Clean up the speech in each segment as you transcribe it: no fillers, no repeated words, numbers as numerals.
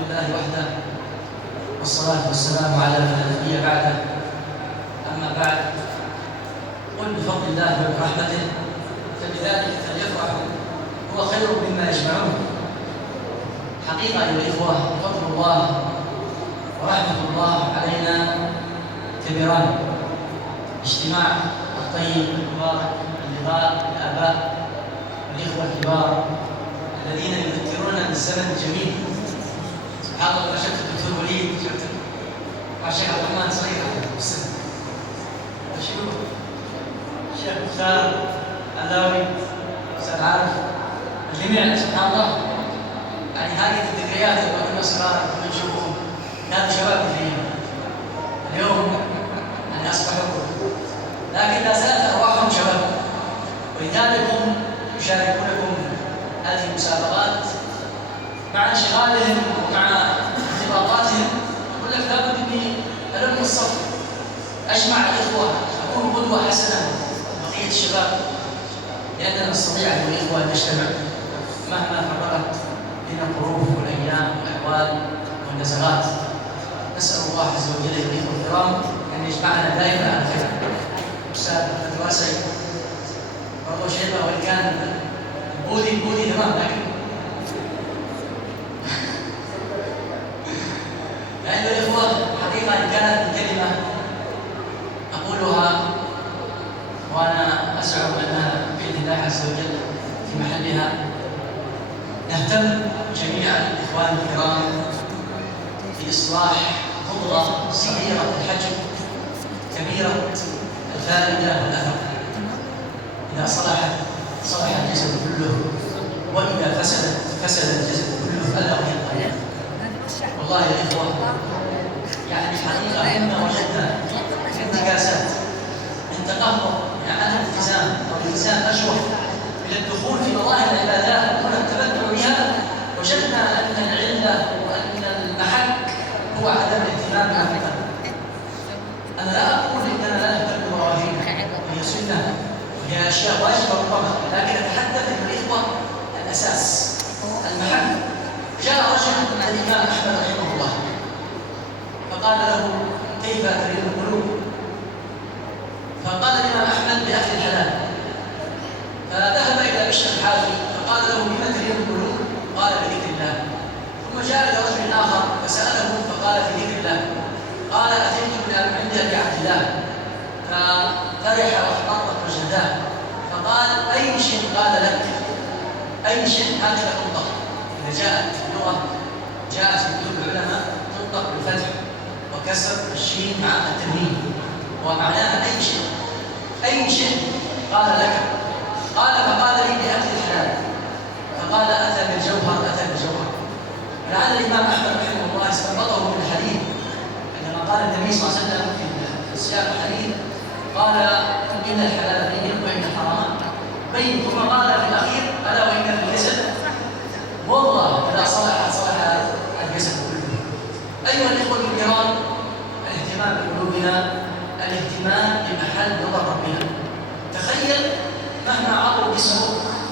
لله وحده، والصلاة والسلام على من لا نبي بعده. أما بعد، قل بفضل الله وبرحمته فبذلك فليفرحوا هو خير مما يجمعون. حقيقة أيها الإخوة، فضل الله ورحمة الله علينا كبيران. اجتماع الطيب المبارك اللقاء الآباء والإخوة الكبار الذين يذكرون بالزمن الجميل. سبحان الله، شفت الدكتور وليد، شفت الشيخ عبد الرحمن صغير بالسن، شنو الشيخ مختار اللاوي، أستاذ عارف، الجميع سبحان الله. يعني هذه الذكريات لما كنا صغار كنا نشوفهم كانوا شباب مثلنا. اليوم يعني أصبحوا كبار، لكن لا زالت أرواحهم شباب، ولذلك هم يشاركونكم هذه المسابقات مع انشغالهم ومع ارتباطاتهم. يقول لك لابد اني الم الصف، اجمع الاخوه، اكون قدوه حسنه لبقيه الشباب، لاننا نستطيع ايها الاخوه ان نجتمع مهما فرقت بين الظروف والايام والاحوال والنزغات. نسال الله عز وجل ايها الاخوه الكرام ان يجمعنا دائما على خير. استاذ عبد الواسع والله شيبه، وان كان بودي تمام، لكن أيها الإخوة، حقيقة إن كانت كلمة أقولها وأنا أزعم أنها بإذن الله عز وجل في محلها، نهتم جميعا الإخوان الكرام في إصلاح خطوة صغيرة الحجم كبيرة الفائدة والأثر. إذا صلحت صلح الجسد كله، وإذا فسد الجسد كله، ألا وهي القلب. والله يا إخوة، يعني حقيقة إن وجدنا انتكاسات من تقهر عن الالتزام أو الالتزام أشوح إلى الدخول في مظاهر العبادات والتمتع بها، وجدنا أن العلة وأن المحك هو عدم الاهتمام بالعقيدة. أنا لا أقول إننا لا نهتم بمراهينا، وهي سنة وهي أشياء واجبة ربما، لكن أتحدث عن الإخوة الأساس المحك. جاء رجل من الإمام أحمد رحمه الله فقال له: كيف تريد القلوب؟ فقال الإمام أحمد: بأكل الحلال. فذهب إلى بشر الحافي فقال له: بما تريد القلوب؟ قال: بذكر الله. ثم جاء إلى رجل آخر فسأله فقال: في ذكر الله. قال: أتيت من عند أبي عبد الله ففرح واحمرت وجهاه فقال: أي شيء؟ قال: لك. أي شيء؟ هكذا تنطق. إذا جاءت اللغة جاءت في كتب العلماء تنطق بالفتح وكسر الشين مع التنوين، ومعناها أي شيء. أي شيء؟ قال: لك. قال: فقال لي: بأكل الحلال. فقال: أتى بالجوهر. لعل الإمام أحمد رحمه الله استنبطه من الحديث عندما قال النبي صلى الله عليه وسلم في سياق الحديث، قال: إن الحلال بين وإن الحرام بين. ثم قال في الأخير: ألا وإن في الجسد والله إذا صلح الجسد كله. أيها الإخوة الكرام، الاهتمام بقلوبنا، الاهتمام بمحل نظر ربنا. تخيل مهما عظم جسمه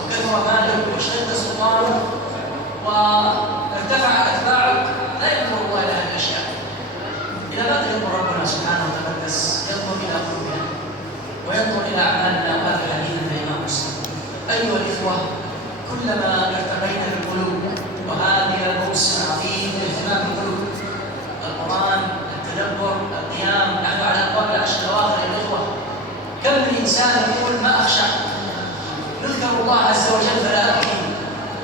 وكثر ماله واشتد سلطانه وارتفع أتباعه، لا ينظر الله إلى هذه الأشياء. إلى ماذا ينظر ربنا سبحانه وتقدس؟ ينظر إلى قلوبنا وينظر إلى أعمالنا. وهذا حديث الإمام مسلم. أيها الإخوة، كلما ارتقينا بالقلوب، وهذه الموسم عظيم لاهتمام القلوب، القرآن، التدبر، القيام، نحن على أبواب العشر الأواخر يا إخوة. كم من إنسان يقول: ما أخشع، نذكر الله عز وجل فلا أبكي،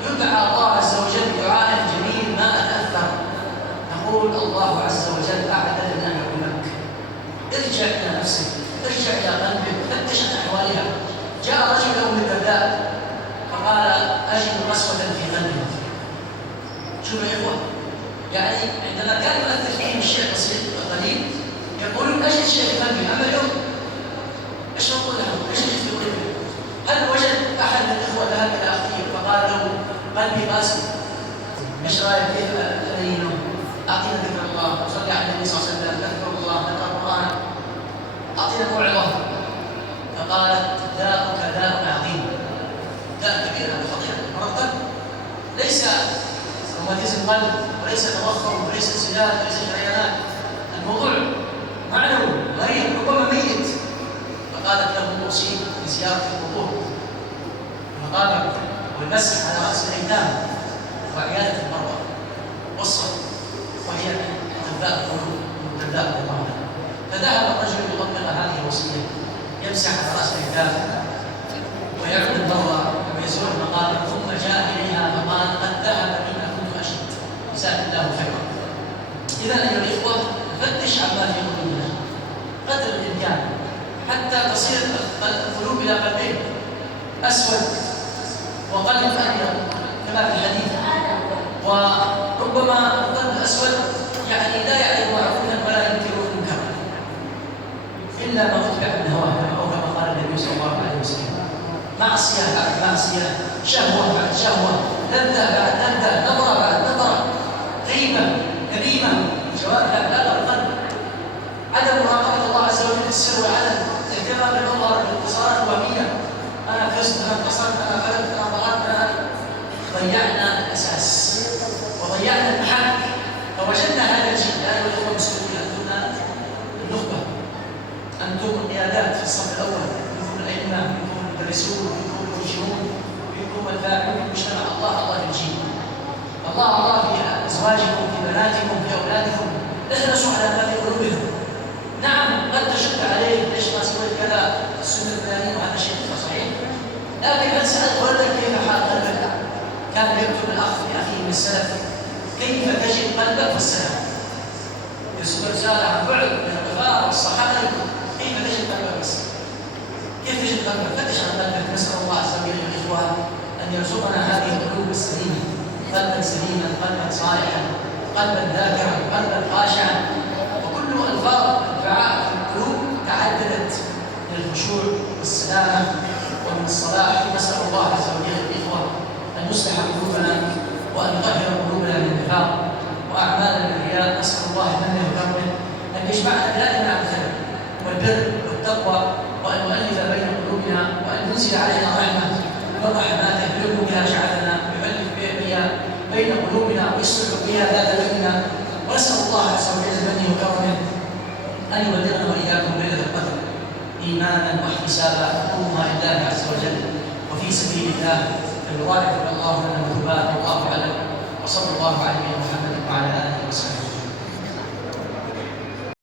يدعى الله عز وجل دعاء جميل ما أتأثر. نقول: الله عز وجل أعد لنا نعمك. ارجع إلى نفسك، ارجع إلى قلبك، فتش عن أحوالها. جاء رجل له الدرداء فقال: أجد قسوة في قلبي. شوف يا إخوة، يعني عندما كان يؤثر فيهم الشيء بسيط وقليل يقولون: أجد شيء في قلبي. أما اليوم إيش نقول لهم؟ إيش نجد في قلبي؟ هل وجد أحد من الإخوة ذهب إلى أخيه فقال له: قلبي قاسي، إيش رأيك؟ كيف أدينه؟ أعطينا ذكر الله، صلي على النبي صلى الله عليه وسلم، اذكر الله، اقرأ القرآن، أعطينا موعظة. فقالت: داؤك داء عظيم، داء كبير، هذا خطير، مرض قلب. ليس روماتيزم قلب، وليس توخم وليس انسداد وليس جريانات. الموضوع معنوي مريض ربما ميت، فقالت له اوصيك بزياره القبور والمقابر والمسح على راس الايتام وعياده المرضى والصبر، وهي اطباء القلوب واطباء الله. فذهب الرجل يطبق هذه الوصيه، يمسح على راس الايتام ويعود المرضى ويزور المقابر، ثم جاء اليها فقال قد ذهب مما كنت اشد، جزاك الله خيرا. اذا ايها الاخوه نفتش عما في قلوبنا قدر الامكان حتى تصير القلوب الى قلبين، اسود وقلب ابيض كما في الحديث. وربما القلب الاسود يعني لا يعرف معروفا ولا ينكر منكرا الا ما اتبع من هواه، او كما قال النبي صلى الله عليه وسلم. معصيه بعد معصيه، شهوه بعد شهوه، لذه بعد لذه، نظره بعد نظره، غيبه كريمه، جوارح لا القلب، عدم مراقبه الله عز وجل في السر والعلن، اهتمام بالمظهر بالانتصارات الوهميه، انا فزت انا انتصرت انا فلت انا ضغطت انا، ضيعنا الاساس وضيعنا المحك. فوجدنا هذا الجيل، يا ايها الاخوه المسلمون انتم النخبه، انتم القيادات في الصف الاول، منكم الائمه، منكم المدرسون، منكم المنشئون، منكم الفاعلون في المجتمع. الله في الجيل، الله في ازواجكم، في بناتكم، في اولادكم. احرصوا على ما في قلوبهم. نعم قد تشق عليه، ليش ما سويت كذا السنه الفلانيه وهذا شيء صحيح، لكن هل سالت ولدك كيف حال قلبك؟ كان يكتب الاخ لاخيه من السلف كيف تجد قلبك في السلام، يرسل رساله عن بعد من الغفار والصحابه، كيف تجد قلبك بس؟ كيف تجد قلبك؟ فتش عن قلبك. نسال الله عز وجل يا اخوان ان يرزقنا هذه القلوب السليمه، قلبا سليما، قلبا صالحا، قلبا ذاكرا، قلبا خاشعا. وكل الفاظ الدعاء في القلوب تعددت من الخشوع والسلامه ومن الصلاح. نسال الله عز وجل الاخوه ان يصلح قلوبنا وان يطهر قلوبنا من النفاق واعمالنا من الرياء. نسال الله منه وكرمه ان يجمعنا دائما على الخير والبر والتقوى، وان يؤلف بين قلوبنا، وان ينزل علينا رحمه من رحماته يلم بها شعثنا، يؤلف بها بين قلوبنا ويصلح بها ذات بيننا. ونسال الله عز وجل منه وكرمه ان يبلغنا واياكم ليله القدر ايمانا واحتسابا، نقومها لله عز وجل وفي سبيل الله، فيضاعف الله لنا المثوبات. والله اعلم، وصلى الله على نبينا محمد وعلى اله وصحبه.